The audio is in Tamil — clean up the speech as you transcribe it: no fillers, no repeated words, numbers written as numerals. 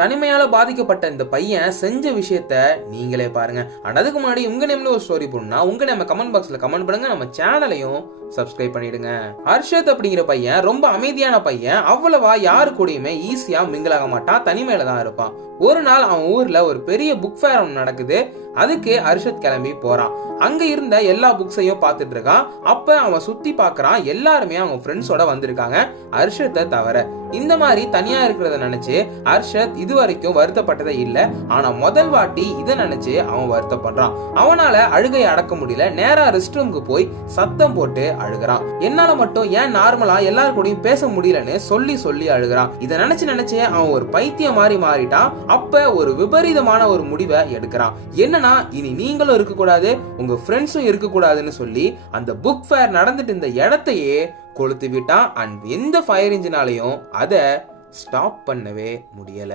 தனிமையால பாதிக்கப்பட்ட இந்த பையன் செஞ்ச விஷயத்த நீங்களே பாருங்க. அண்ட் அதுக்கு முன்னாடி உங்க நேம்ல ஒரு ஸ்டோரி போடணும்னா உங்க நேம் கமெண்ட் பாக்ஸ்ல கமெண்ட் பண்ணுங்க. நம்ம சேனலையும் சப்ஸ்கிரைப் பண்ணிடுங்க. ஹர்ஷத் அப்படிங்கிற பையன் ரொம்ப அமைதியான பையன். அவ்வளவா யாரு கூடயுமே ஈஸியா மிங்கிள் ஆக மாட்டான். தனிமையில தான் இருப்பான். ஒரு நாள் அவன் ஊர்ல ஒரு பெரிய புக் ஃபேர் ஒன்று நடக்குது. அதுக்கு ஹர்ஷத் கிளம்பி போறான். அங்க இருந்த எல்லா புக்ஸையும் பார்த்துட்டு இருக்கான். அப்ப அவன் சுத்தி பார்க்கறான். எல்லாருமே அவங்க ஃப்ரெண்ட்ஸோட வந்திருக்காங்க, ஹர்ஷத்தை தவிர. இந்த மாதிரி தனியா இருக்கிறத நினைச்சு ஹர்ஷத் இதுவரைக்கும் வருத்தப்பட்டதே இல்ல. ஆனா முதல் வாட்டி இதை நினைச்சு அவன் வருத்தப்படுறான். அவனால அழுகையை அடக்க முடியல. நேரா ரெஸ்ட் ரூமுக்கு போய் சத்தம் போட்டு அழுகிறான். என்னால மட்டும் ஏன் நார்மலா எல்லாரும் கூடயும் பேச முடியலன்னு சொல்லி சொல்லி அழுகிறான். இதை நினைச்சு அவன் ஒரு பைத்தியம் மாதிரி மாறிட்டான். அப்ப ஒரு விபரீதமான ஒரு முடிவை எடுக்கிறான். என்னன்னா, இனி நீங்களும் இருக்க கூடாது, உங்க ஃப்ரெண்ட்ஸும் இருக்க கூடாதுன்னு சொல்லி அந்த புக் ஃபேர் நடந்துட்டு இந்த இடத்தையே கொளுத்து விட்டான். அண்ட் எந்த ஃபயர் இன்ஜினாலையும் அதை ஸ்டாப் பண்ணவே முடியல.